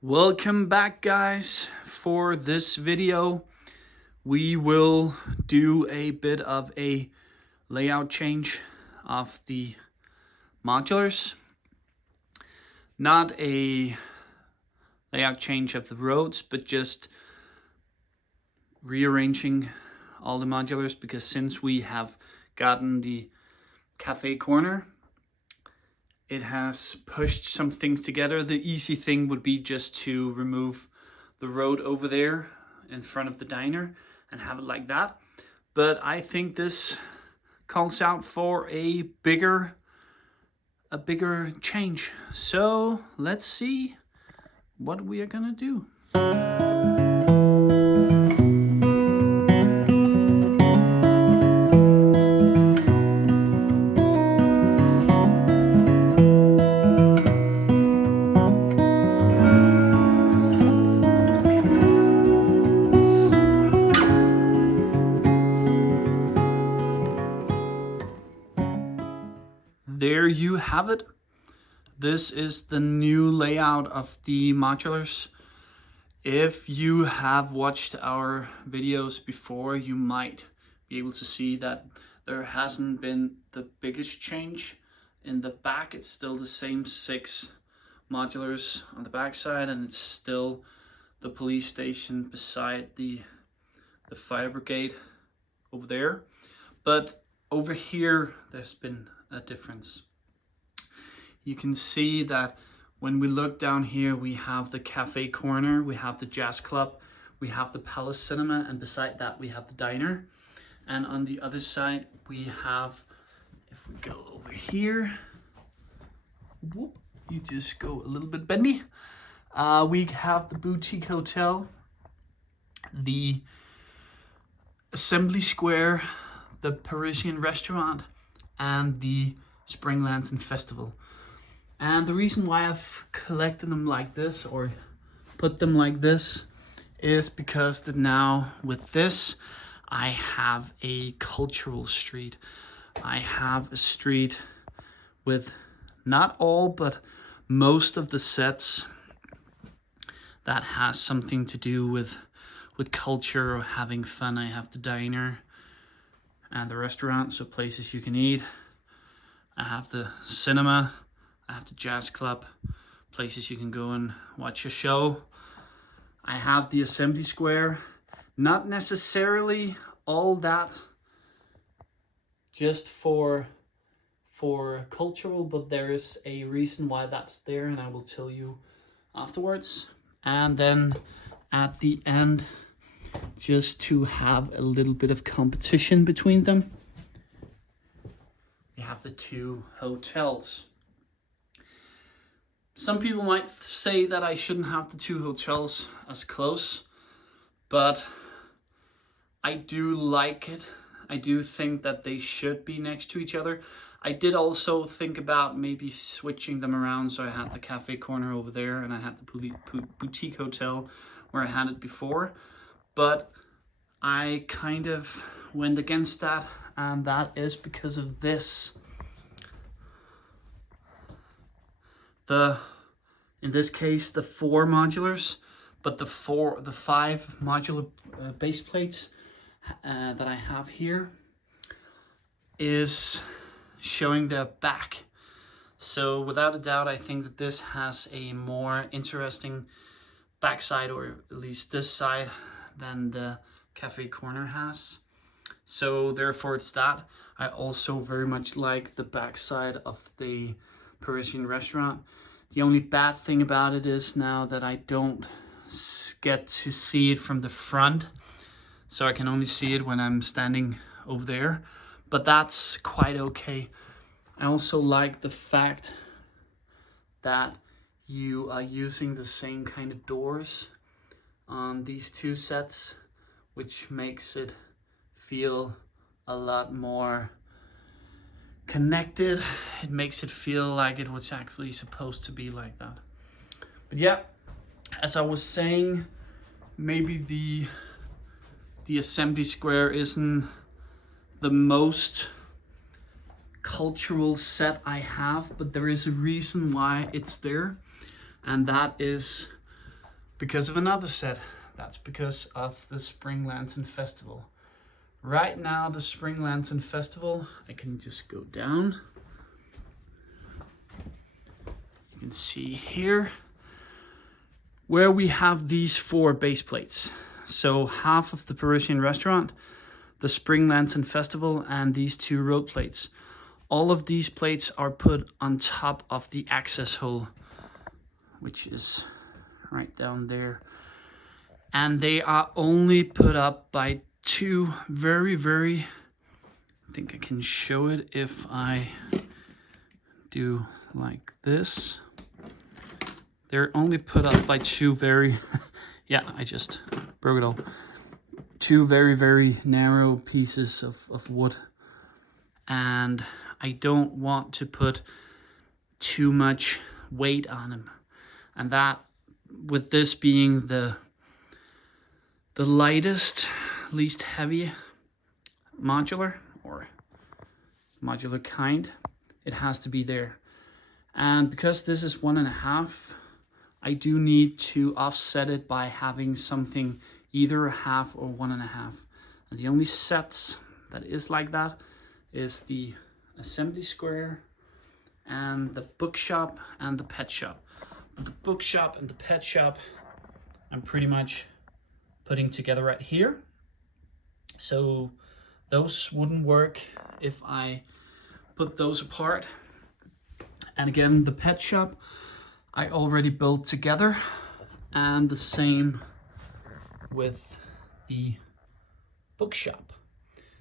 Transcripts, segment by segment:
Welcome back, guys. For this video we will do a bit of a layout change of the modulars. Not a layout change of the roads, but just rearranging all the modulars, because since we have gotten the cafe corner, it has pushed some things together. The easy thing would be just to remove the road over there in front of the diner and have it like that. But I think this calls out for a bigger change. So let's see what we are gonna do. There you have it. This is the new layout of the modulars. If you have watched our videos before, you might be able to see that there hasn't been the biggest change. In the back, it's still the same 6 modulars on the back side, and it's still the police station beside the fire brigade over there. But over here, there's been a difference. You can see that when we look down here, we have the cafe corner, we have the jazz club, we have the Palace Cinema, and beside that we have the diner. And on the other side we have, if we go over here, whoop, you just go a little bit bendy, we have the boutique hotel, the Assembly Square, the Parisian restaurant, and the Spring Lantern Festival. And the reason why I've collected them like this, or put them like this, is because that now with this I have a cultural street. I have a street with not all but most of the sets that has something to do with culture or having fun. I have the diner and the restaurant, so places you can eat. I have the cinema, I have the jazz club, places you can go and watch a show. I have the Assembly Square, not necessarily all that just for cultural, but there is a reason why that's there, and I will tell you afterwards. And then at the end, just to have a little bit of competition between them, we have the 2 hotels. Some people might say that I shouldn't have the 2 hotels as close, but I do like it. I do think that they should be next to each other. I did also think about maybe switching them around, so I had the cafe corner over there and I had the boutique hotel where I had it before, but I kind of went against that, and that is because of this. In this case, the 4 modulars, but the 5 modular base plates that I have here is showing the back. So without a doubt, I think that this has a more interesting backside, or at least this side, than the cafe corner has. So therefore it's that. I also very much like the backside of the Parisian restaurant. The only bad thing about it is now that I don't get to see it from the front, so I can only see it when I'm standing over there, but that's quite okay. I also like the fact that you are using the same kind of doors on these 2 sets, which makes it feel a lot more connected. It makes it feel like it was actually supposed to be like that. But yeah, as I was saying, maybe the Assembly Square isn't the most cultural set I have, but there is a reason why it's there, and that is because of another set. That's because of the Spring Lantern Festival. Right now, the Spring Lantern Festival, I can just go down. You can see here where we have these 4 base plates. So half of the Parisian Restaurant, the Spring Lantern Festival, and these 2 road plates. All of these plates are put on top of the access hole, which is right down there. And they are only put up by 2 I think I can show it if I do like this. They're only put up by 2 yeah, I just broke it all. 2 very narrow pieces of wood. And I don't want to put too much weight on them. And that, with this being the lightest, least heavy modular kind, it has to be there. And because this is 1.5, I do need to offset it by having something either a 1/2 or 1.5. And the only sets that is like that is the assembly square and the bookshop and the pet shop. But the bookshop and the pet shop I'm pretty much putting together right here. So those wouldn't work if I put those apart. And again, the pet shop I already built together, and the same with the bookshop.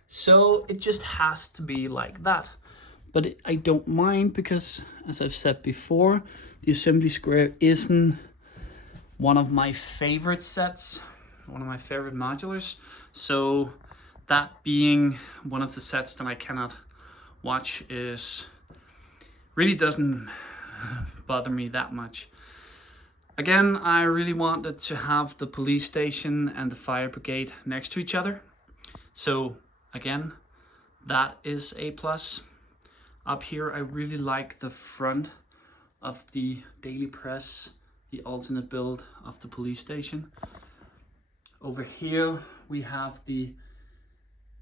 So it just has to be like that. But I don't mind, because as I've said before, the assembly square isn't one of my favorite sets, one of my favorite modulars. So that being one of the sets that I cannot watch really doesn't bother me that much. Again, I really wanted to have the police station and the fire brigade next to each other. So again, that is a plus. Up here, I really like the front of the Daily Press, the alternate build of the police station. Over here, we have the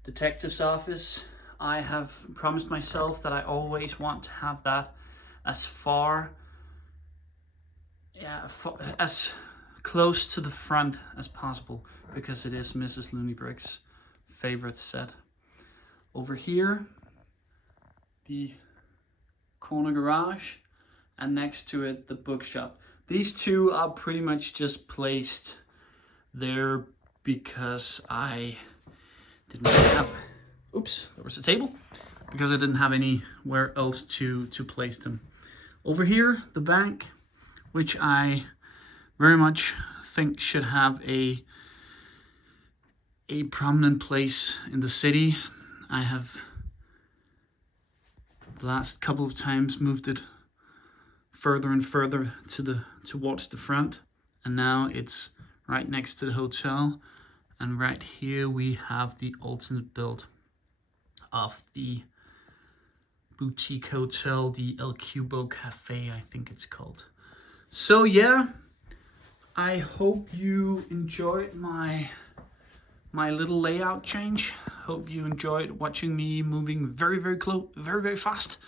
detective's office. I have promised myself that I always want to have that as as close to the front as possible, because it is Mrs. Looneybrig's favorite set. Over here, the corner garage, and next to it, the bookshop. These 2 are pretty much just placed there because I didn't have, oops, there was a table, because I didn't have anywhere else to place them. Over here, the bank, which I very much think should have a prominent place in the city. I have the last couple of times moved it further and further towards the front, and now it's right next to the hotel. And right here we have the alternate build of the boutique hotel, the El Cubo Cafe, I think it's called. So yeah, I hope you enjoyed my little layout change. Hope you enjoyed watching me moving very close, very fast.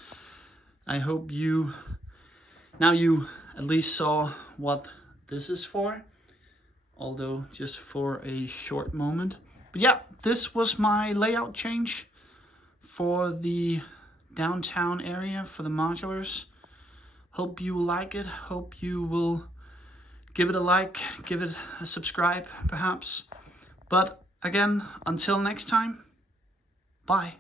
I hope you at least saw what this is for, although just for a short moment. But yeah, this was my layout change for the downtown area for the modulars. Hope you like it. Hope you will give it a like, give it a subscribe perhaps. But again, until next time, bye.